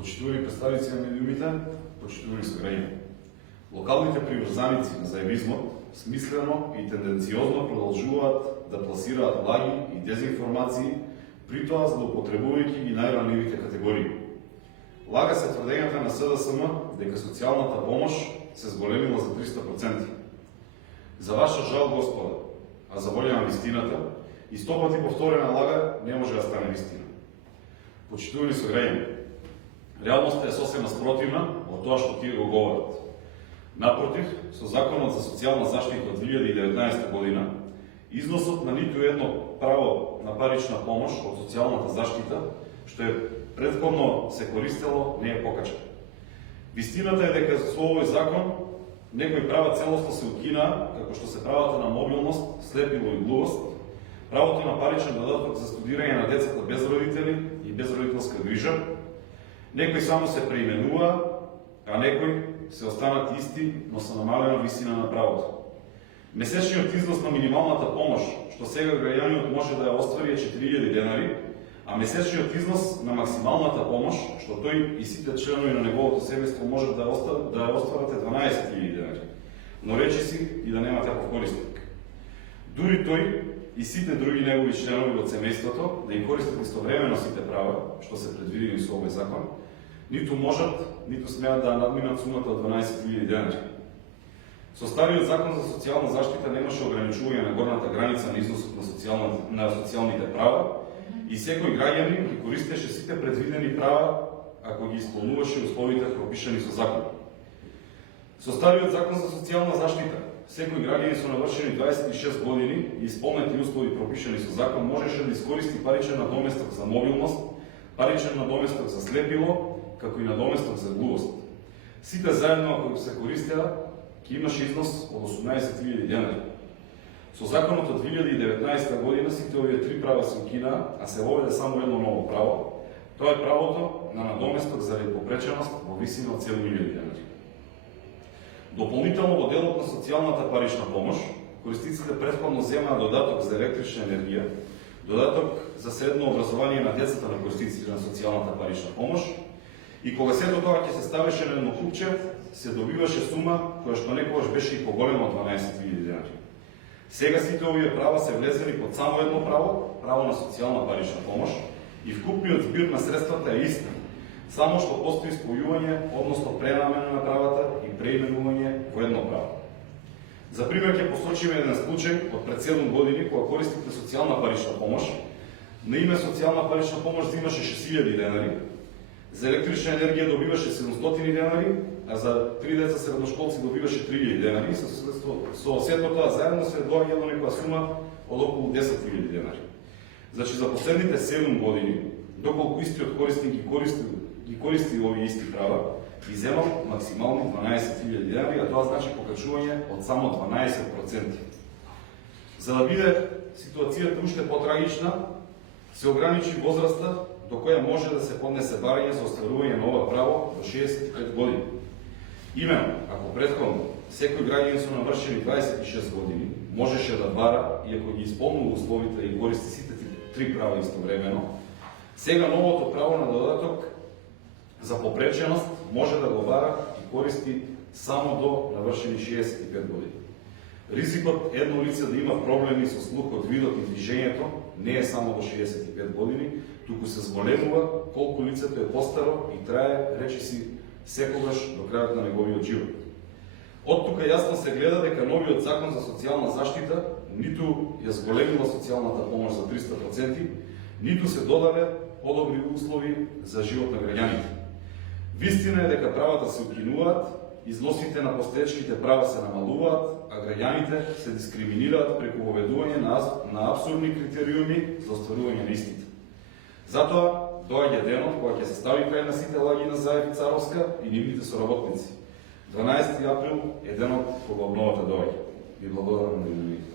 Почитувани представници на медиумите, почитувани сограѓани. Локалните приврзаници на заебизмот смислено и тенденциозно продолжуваат да пласираат лаги и дезинформации, при тоа злоупотребувајќи ги најранливите категории. Лага се тврдењата на СДСМ дека социјалната помош се зголемила за 300%. За ваша жал, господа, а за волја на вистината, и 100 пати повторена лага не може да стане вистина. Почитувани сограѓани, реалноста е сосема спротивна од тоа што тие го говорат. Напротив, со Законот за социјална заштита од 2019 година, износот на ниту едно право на парична помош од социјалната заштита, што е претходно се користело, не е покачен. Вистината е дека со овој закон некои права целосно се укина, како што се правата на мобилност, слепило и глувост, правото на паричен додаток за студирање на децата без родители и без родителска грижа, некои само се преименува, а некои се останат исти, но со намалена висина на правото. Месечниот износ на минималната помош, што сега граѓанинот може да ја оствари, е 4000 денари, а месечниот износ на максималната помош, што тој и сите членови на неговото семејство можат да ја остварат, е 12.000 денари. Но речиси и да нема таков корисник. Дури тој и сите други негови членови од семејството да им користат истовремено сите права, што се предвидени со овој закон, ниту можат, ниту смеат да надминат сумата од 12.000 денари. Со стариот закон за социјална заштита немаше ограничување на горната граница на износот на социјалните права и секој граѓанин ги користеше сите предвидени права ако ги исполнуваше условите пропишани со закон. Со стариот закон за социјална заштита, секој граѓанин со навршени 26 години и исполнети услови пропишани со закон можеше да искористи паричен надоместок за мобилност, паричен надоместок за слепило, како и надоместок за глувост. Сите заедно, ако се користеа, ќе имаше износ од 18.000 денари. Со законот од 2019 година сите овие три права се укинаа, а се воведе само едно ново право. Тоа е правото на надоместок заради попреченост во висина од 7.000 денари. Дополнително во делот на социјалната парична помош, корисниците претходно земаа додаток за електрична енергија, додаток за средно образование на децата на корисниците на социјалната парична помош, и кога сето тоа ќе се ставеше на едно купче, се добиваше сума која што некогаш беше и поголема од 12.000 денари. Сега сите овие права се влезени под само едно право, право на социјална парична помош, и вкупниот збир на средствата е ист, само што постои спојување, односно пренамена на правата и преименување во едно право. За пример ќе посочиме еден случај од пред 7 години кога корисник на социјална парична помош на име социјална парична помош взимаше 6.000 денари, за електрична енергија добиваше 700 денари, а за 3 деца средношколци добиваше 3.000 денари, со сето тоа заедно се доаѓа до некоја сума од околу 10.000 денари. Значи за последните 7 години, доколку истиот корисник ги користи овие исти права, ги земал максимално 12.000 денари, а тоа значи покачување од само 12%. За да биде ситуацијата уште потрагична, се ограничи возраста до која може да се поднесе барање за остварување на ова право до 65 години. Именно, ако претходно секој граѓанин со навршени 26 години можеше да бара и ако ги исполнува условите и користи сите три права истовремено, сега новото право на додаток за попреченост може да го бара и користи само до навршени 65 години. Ризикот едно лице да има проблеми со слухот, видот и движењето не е само до 65 години, туку се зголемува колку лицето е постаро и трае, речиси, секогаш до крајот на неговиот живот. Од тука јасно се гледа дека новиот закон за социјална заштита ниту ја зголемила социјалната помош за 300%, ниту се додаве подобри услови за живот на граѓаните. Вистина е дека правата се укинуваат, износите на постоечките права се намалуваат, а граѓаните се дискриминираат преку воведување на апсурдни критериуми за остварување на истите. Затоа доаѓа денот кога ќе се стави крај на сите лаги на Заев и Царовска и нивните соработници. 12 април е денот кога обновата доаѓа. Ви благодарам на вниманието.